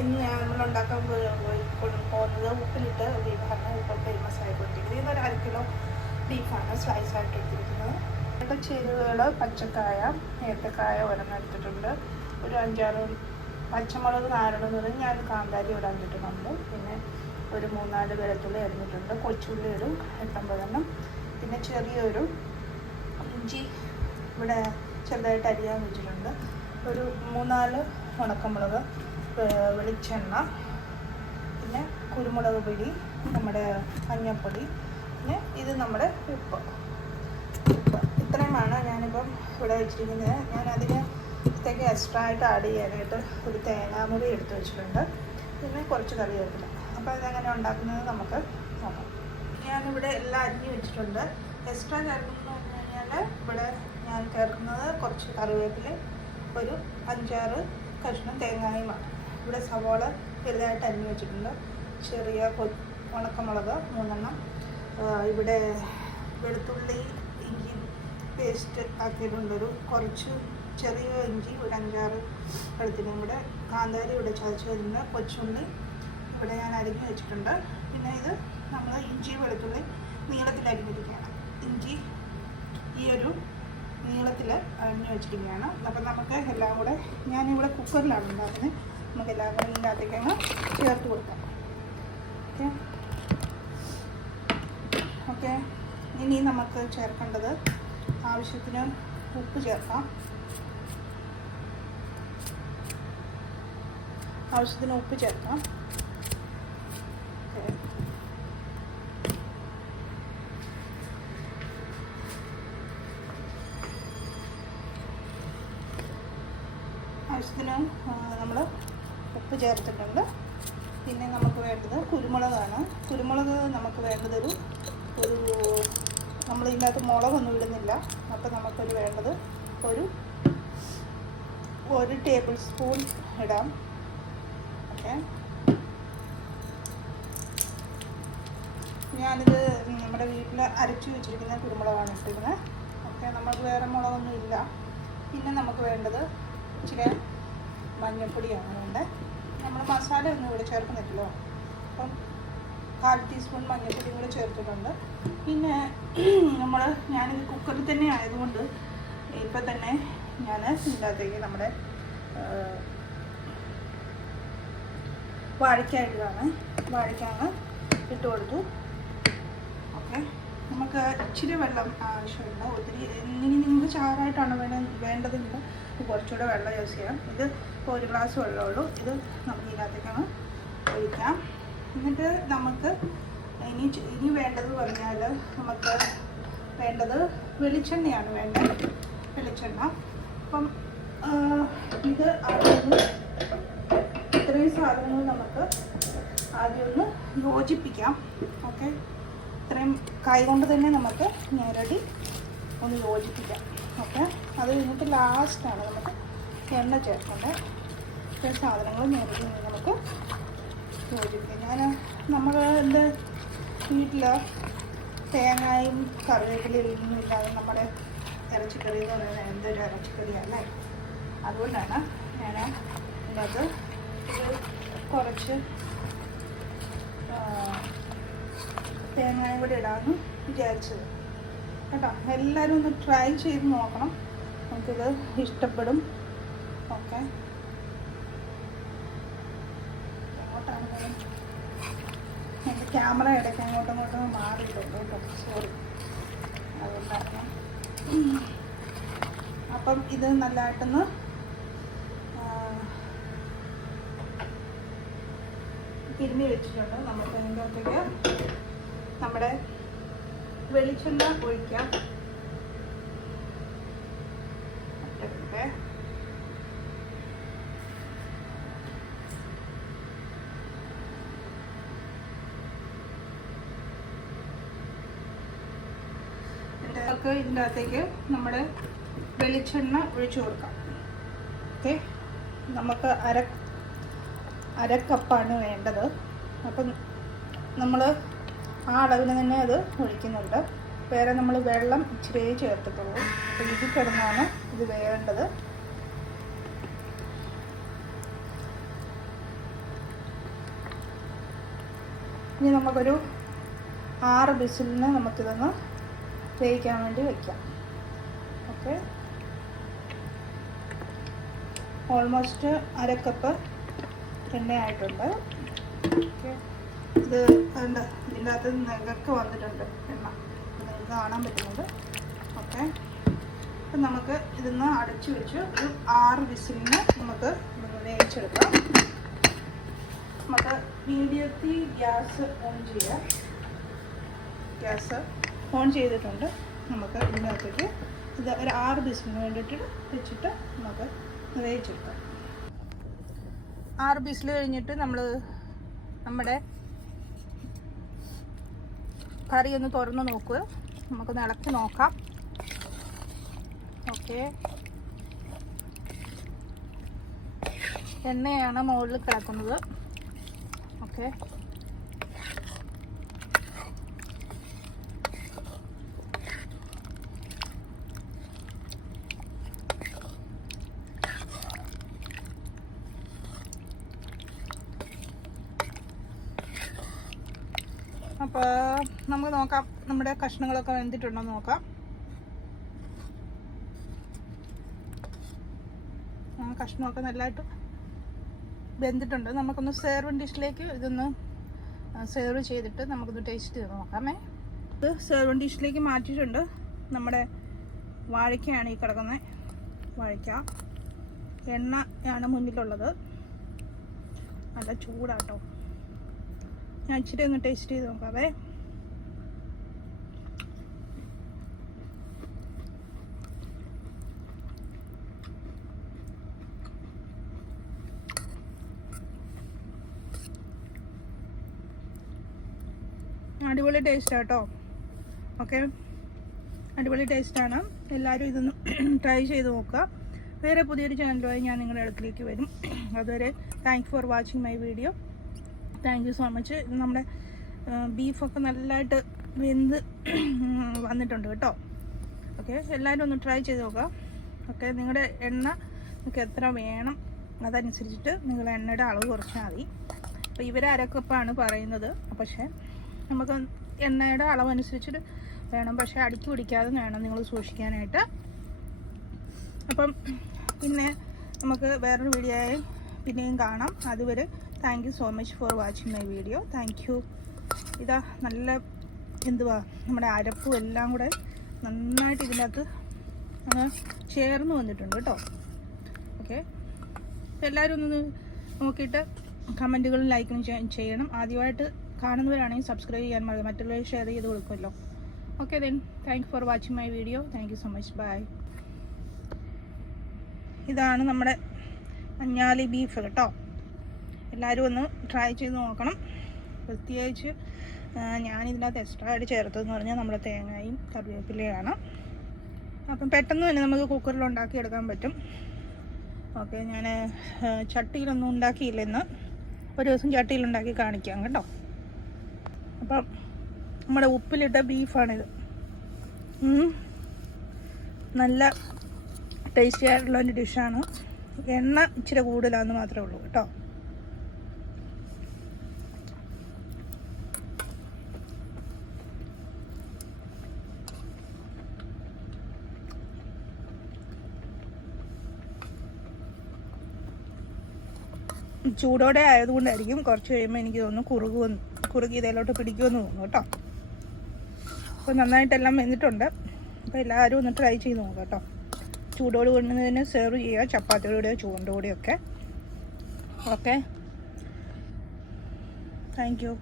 ഇന്ന് നമ്മൾ ഉണ്ടാക്കാൻ പോകുന്നത് ഉപ്പിലിട്ട് ബീഫാണ് ഇപ്പോൾ ഫേമസ് ആയിക്കൊണ്ടിരിക്കുന്നത്. ഇതൊരു 1/2 കിലോ ബീഫാണ് സ്ലൈസ് ആയിട്ട് എടുത്തിരിക്കുന്നത്. ഇതൊക്കെ ചേരുവകൾ പച്ചക്കായ, ഏത്തക്കായ ഒരെണ്ണം എടുത്തിട്ടുണ്ട്, ഒരു 5-6 പച്ചമുളക് 4 ഞാൻ കാന്താരി ഒരു 5 ഇട്ടിട്ടുണ്ട്, പിന്നെ ഒരു 3-4 വെളുത്തുള്ളി അരിഞ്ഞിട്ടുണ്ട്, കൊച്ചുള്ളി ഒരു 8-9, പിന്നെ ചെറിയൊരു ഇഞ്ചി ഇവിടെ ചെറുതായിട്ട് അരിയാൻ വെച്ചിട്ടുണ്ട്, ഒരു 3-4 ഉണക്കമുളക്, വെളിച്ചെണ്ണ, പിന്നെ കുരുമുളക് പൊടി, നമ്മുടെ മഞ്ഞൾപ്പൊടി, പിന്നെ ഇത് നമ്മുടെ ഉപ്പ്. ഇത്രയുമാണ് ഞാനിപ്പം ഇവിടെ വെച്ചിരിക്കുന്നത്. ഞാൻ അതിനകത്തേക്ക് എക്സ്ട്രാ ആയിട്ട് ആഡ് ചെയ്യാനായിട്ട് ഒരു തേങ്ങാമുറി എടുത്ത് വെച്ചിട്ടുണ്ട്, പിന്നെ കുറച്ച് കറിവേപ്പില. അപ്പോൾ ഇതെങ്ങനെ ഉണ്ടാക്കുന്നത് നമുക്ക് നോക്കാം. ഞാനിവിടെ എല്ലാം അരിഞ്ഞ് വെച്ചിട്ടുണ്ട്. എക്സ്ട്രാ ചേർക്കുന്നത് പറഞ്ഞു കഴിഞ്ഞാൽ ഇവിടെ ഞാൻ ചേർക്കുന്നത് കുറച്ച് കറിവേപ്പില, ഒരു 5-6 കഷ്ണം തേങ്ങായുമാണ്. ഇവിടെ സവോള ചെറുതായിട്ട് അരിഞ്ഞ് വെച്ചിട്ടുണ്ട്, ചെറിയ ഉണക്കമുളക് 3, ഇവിടെ വെളുത്തുള്ളി ഇഞ്ചി പേസ്റ്റ് ആക്കിയിട്ടുണ്ട്, കുറച്ച് ചെറിയ ഇഞ്ചി ഒരു 5-6 വെളുത്തുള്ളിയും കൂടെ, കാന്താരി ഇവിടെ ചതച്ച് വരുന്ന, കൊച്ചുള്ളി ഇവിടെ ഞാൻ അരിഞ്ഞ് വെച്ചിട്ടുണ്ട്. പിന്നെ ഇത് നമ്മൾ ഇഞ്ചി വെളുത്തുള്ളി നീളത്തിൽ അരിഞ്ഞിരിക്കുകയാണ്. ഇഞ്ചി ഈ ഒരു നീളത്തിൽ അരിഞ്ഞ് വെച്ചിരിക്കുകയാണ്. അപ്പം നമുക്ക് എല്ലാം കൂടെ, ഞാനിവിടെ കുക്കറിലാണ് ഉണ്ടാക്കുന്നത്, നമുക്ക് എല്ലാം കൂടെ ഇതിനകത്തേക്കാണ് ചേർത്ത് കൊടുക്കാം. ഓക്കെ ഓക്കെ ഇനി നമുക്ക് ചേർക്കേണ്ടത് ആവശ്യത്തിന് ഉപ്പ് ചേർക്കാം. ആവശ്യത്തിന് ഉപ്പ് ചേർക്കാം. ആവശ്യത്തിന് നമ്മൾ ഉപ്പ് ചേർത്തിട്ടുണ്ട്. പിന്നെ നമുക്ക് വേണ്ടത് കുരുമുളകാണ്. കുരുമുളക് നമുക്ക് വേണ്ടതൊരു നമ്മൾ ഇതിനകത്ത് മുളകൊന്നും ഇടുന്നില്ല, അപ്പോൾ നമുക്കൊരു വേണ്ടത് ഒരു 1 ടേബിൾ സ്പൂൺ ഇടാം. ഓക്കെ, ഞാനിത് നമ്മുടെ വീട്ടിൽ അരച്ച് വെച്ചിരിക്കുന്ന കുരുമുളകാണ് ഇട്ടിരുന്നത്. ഓക്കെ, നമുക്ക് വേറെ മുളകൊന്നും ഇല്ല. പിന്നെ നമുക്ക് വേണ്ടത് ഇച്ചിരി മഞ്ഞൾപ്പൊടിയാണ് വേണ്ടത്. നമ്മൾ മസാല ഒന്നും ഇവിടെ ചേർക്കുന്നില്ലല്ലോ, അപ്പം 1/4 ടീസ്പൂൺ മഞ്ഞൾപ്പൊടിയും കൂടെ ചേർത്തിട്ടുണ്ട്. പിന്നെ ഞാനിത് കുക്കറിൽ തന്നെ ആയതുകൊണ്ട് ഇപ്പം തന്നെ ഞാൻ ഇതിനകത്തേക്ക് നമ്മുടെ വാഴയ്ക്കാണ് ഇട്ട് കൊടുത്തു. ഓക്കെ, നമുക്ക് ഇച്ചിരി വെള്ളം ആവശ്യമുണ്ട്. ഒത്തിരി ഇനി നിങ്ങൾക്ക് ചാറായിട്ടാണ് വേണ്ടതെങ്കിൽ കുറച്ചുകൂടെ വെള്ളം യൂസ് ചെയ്യാം. ഇത് ഇപ്പോൾ 1 ഗ്ലാസ് വെള്ളമുള്ളൂ. ഇത് നമുക്ക് ഇതിനകത്തേക്കാണ് ഒഴിക്കാം. എന്നിട്ട് നമുക്ക് ഇനി വേണ്ടത് പറഞ്ഞാൽ നമുക്ക് വേണ്ടത് വെളിച്ചെണ്ണയാണ് വേണ്ടത്, വെളിച്ചെണ്ണ. അപ്പം ഇത് ഇത്രയും സാധനങ്ങൾ നമുക്ക് ആദ്യം ഒന്ന് യോജിപ്പിക്കാം. ഓക്കെ, ഇത്രയും കൈ കൊണ്ട് തന്നെ നമുക്ക് ഞെരടി ഒന്ന് യോജിപ്പിക്കാം. ഓക്കെ, അത് കഴിഞ്ഞിട്ട് ലാസ്റ്റാണ് നമുക്ക് എണ്ണ ചേർക്കേണ്ടത്. ഇത്രയും സാധനങ്ങൾ ഞെരടി നമുക്ക് യോജിപ്പിക്കാം. നമ്മൾ എൻ്റെ വീട്ടിൽ തേങ്ങയും കറിവേപ്പിലയൊന്നും ഇല്ലാതെ നമ്മുടെ ഇറച്ചിക്കറി എന്ന് പറയുന്നത് എന്തൊരു ഇറച്ചിക്കറിയല്ലേ, അതുകൊണ്ടാണ് ഞാൻ ഇതിനകത്ത് കുറച്ച് തേങ്ങയും കൂടി ഇടാമെന്ന് വിചാരിച്ചത് കേട്ടോ. എല്ലാവരും ഒന്ന് ട്രൈ ചെയ്ത് നോക്കണം, നമുക്കിത് ഇഷ്ടപ്പെടും. ഓക്കെ, അങ്ങോട്ടാണ് എൻ്റെ ക്യാമറ ഇടയ്ക്ക് അങ്ങോട്ടും മാറിയിട്ടുണ്ട് കേട്ടോ, സോറി, അതുകൊണ്ടാണ്. അപ്പം ഇത് നല്ലതായിട്ടൊന്ന് തിരുമ്മി വെച്ചിട്ടുണ്ട്. നമുക്ക് അതിൻ്റെ അകത്തേക്ക് നമ്മുടെ വെളിച്ചെണ്ണ ഒഴിക്കാം. ഇതിൻ്റെ അകത്തേക്ക് നമ്മുടെ വെളിച്ചെണ്ണ ഒഴിച്ചു കൊടുക്കാം. ഓക്കെ, നമുക്ക് അര കപ്പാണ് വേണ്ടത്. അപ്പം നമ്മൾ ആ അളവിന് തന്നെ അത് ഒഴിക്കുന്നുണ്ട്. വേറെ നമ്മൾ വെള്ളം ഇച്ചിരി ചേർത്തിട്ടുള്ളൂ. അപ്പോൾ ഇതിൽ കിടന്നാണ് ഇത് വേണ്ടത്. ഇനി നമുക്കൊരു 6 വിസിലിന് നമുക്കിതൊന്ന് വേവിക്കാൻ വേണ്ടി വയ്ക്കാം. ഓക്കെ, ഓൾമോസ്റ്റ് 1/2 കപ്പ് എണ്ണയായിട്ടുണ്ട്. ഓക്കെ, ഇത് ഉണ്ട്, ഇതിൻ്റെ അകത്ത് നെകക്ക് വന്നിട്ടുണ്ട് എണ്ണ, നിങ്ങൾക്ക് കാണാൻ പറ്റുന്നത്. ഓക്കെ, അപ്പം നമുക്ക് ഇതൊന്ന് അടച്ചു വെച്ച് ഒരു 6 വിസിലിന് നമുക്ക് വേവിച്ചെടുക്കാം. നമുക്ക് മീഡിയത്തിൽ ഗ്യാസ് ഓൺ ചെയ്യാം. ഗ്യാസ് ഓൺ ചെയ്തിട്ടുണ്ട്. നമുക്ക് ഇതിനകത്തേക്ക് ഇത് ഒരു 6 വിസിലിന് വേണ്ടിയിട്ട് വെച്ചിട്ട് നമുക്ക് വേവിച്ചെടുക്കാം. 6 വിസിൽ കഴിഞ്ഞിട്ട് നമ്മുടെ കറി ഒന്ന് തുറന്ന് നോക്കുക. നമുക്കൊന്ന് ഇളക്കി നോക്കാം. ഓക്കെ, എണ്ണയാണ് മുകളിൽ കിടക്കുന്നത്. ഓക്കെ, അപ്പോൾ നമുക്ക് നോക്കാം നമ്മുടെ കഷ്ണങ്ങളൊക്കെ വെന്തിട്ടുണ്ടോ എന്ന് നോക്കാം. കഷ്ണമൊക്കെ നല്ലതായിട്ട് വെന്തിട്ടുണ്ട്. നമുക്കൊന്ന് സെർവിങ് ഡിഷിലേക്ക് ഇതൊന്ന് സെർവ് ചെയ്തിട്ട് നമുക്കൊന്ന് ടേസ്റ്റ് ചെയ്ത് നോക്കാമേ. ഇത് സെർവിങ് ഡിഷിലേക്ക് മാറ്റിയിട്ടുണ്ട്. നമ്മുടെ വാഴയ്ക്കയാണ് ഈ കിടക്കുന്നത്. വാഴയ്ക്ക എണ്ണയാണ് മുന്നിലുള്ളത്. നല്ല ചൂടാട്ടോ. ഞാൻ ഇച്ചിരി ഒന്ന് ടേസ്റ്റ് ചെയ്ത് നോക്കാവേ. അടിപൊളി ടേസ്റ്റ് ആട്ടോ. ഓക്കെ, അടിപൊളി ടേസ്റ്റാണ്. എല്ലാവരും ഇതൊന്ന് ട്രൈ ചെയ്ത് നോക്കുക. വേറെ പുതിയൊരു ചാനലുമായി ഞാൻ നിങ്ങളുടെ അടുക്കിലേക്ക് വരും. അതുവരെ thank for watching my video. Thank you so much. ഇത് നമ്മുടെ ബീഫൊക്കെ നല്ലതായിട്ട് വെന്ത് വന്നിട്ടുണ്ട് കേട്ടോ. ഓക്കെ, എല്ലാവരും ഒന്ന് ട്രൈ ചെയ്ത് നോക്കുക. ഓക്കെ, നിങ്ങളുടെ എണ്ണ നിങ്ങൾക്ക് എത്ര വേണം അതനുസരിച്ചിട്ട് നിങ്ങൾ എണ്ണയുടെ അളവ് കുറച്ചാൽ മതി. അപ്പോൾ ഇവർ 1/2 കപ്പാണ് പറയുന്നത്. പക്ഷേ നമുക്ക് എണ്ണയുടെ അളവനുസരിച്ചിട്ട് വേണം. പക്ഷേ അടുക്കി പിടിക്കാതെ വേണം നിങ്ങൾ സൂക്ഷിക്കാനായിട്ട്. അപ്പം പിന്നെ നമുക്ക് വേറൊരു വീഡിയോ ആയി പിന്നെയും കാണാം. അതുവരെ thank you so much for watching my video. Thank U. ഇതാ നല്ല നമ്മുടെ അരപ്പും എല്ലാം കൂടെ നന്നായിട്ട് ഇതിനകത്ത് ചേർന്ന് വന്നിട്ടുണ്ട് കേട്ടോ. ഓക്കെ, എല്ലാവരും ഒന്ന് നോക്കിയിട്ട് കമൻറ്റുകളും ലൈക്കും ചെയ്യണം. ആദ്യമായിട്ട് കാണുന്നവരാണെങ്കിൽ സബ്സ്ക്രൈബ് ചെയ്യാൻ മതി. മറ്റുള്ളവർ ഷെയർ ചെയ്ത് കൊടുക്കുമല്ലോ. Okay then, thank for watching my video. Thank you so much. Bye. ഇതാണ് നമ്മുടെ മഞ്ഞാലി ബീഫ് കേട്ടോ. എല്ലാവരും ഒന്ന് ട്രൈ ചെയ്ത് നോക്കണം. പ്രത്യേകിച്ച് ഞാനിതിനകത്ത് എക്സ്ട്രാ ആയിട്ട് ചേർത്തതെന്ന് പറഞ്ഞാൽ നമ്മുടെ തേങ്ങയും കറിവേപ്പിലയാണ്. അപ്പം പെട്ടെന്ന് തന്നെ നമുക്ക് കുക്കറിൽ ഉണ്ടാക്കിയെടുക്കാൻ പറ്റും. ഓക്കെ, ഞാൻ ചട്ടിയിലൊന്നും ഉണ്ടാക്കിയില്ല ഇന്ന്. ഒരു ദിവസം ചട്ടിയിലുണ്ടാക്കി കാണിക്കാം കേട്ടോ. അപ്പം നമ്മുടെ ഉപ്പിലിട്ട ബീഫാണിത്. നല്ല ടേസ്റ്റി ആയിട്ടുള്ളൊരു ഡിഷാണ്. എണ്ണ ഇച്ചിരി കൂടുതലാണെന്ന് മാത്രമേ ഉള്ളൂ കേട്ടോ. ചൂടോടെ ആയതുകൊണ്ടായിരിക്കും കുറച്ച് കഴിയുമ്പോൾ എനിക്ക് തോന്നുന്നു കുറുകി ഇതിലോട്ട് പിടിക്കുമെന്ന് തോന്നുന്നു കേട്ടോ. അപ്പോൾ നന്നായിട്ടെല്ലാം വെന്തിട്ടുണ്ട്. അപ്പോൾ എല്ലാവരും ഒന്ന് ട്രൈ ചെയ്ത് നോക്കാം കേട്ടോ. ചൂടോട് കൊണ്ടുതന്നെ സെർവ് ചെയ്യുക, ചപ്പാത്തിയോടെയോ ചൂണ്ടോടെയോ ഒക്കെ. Okay, thank you.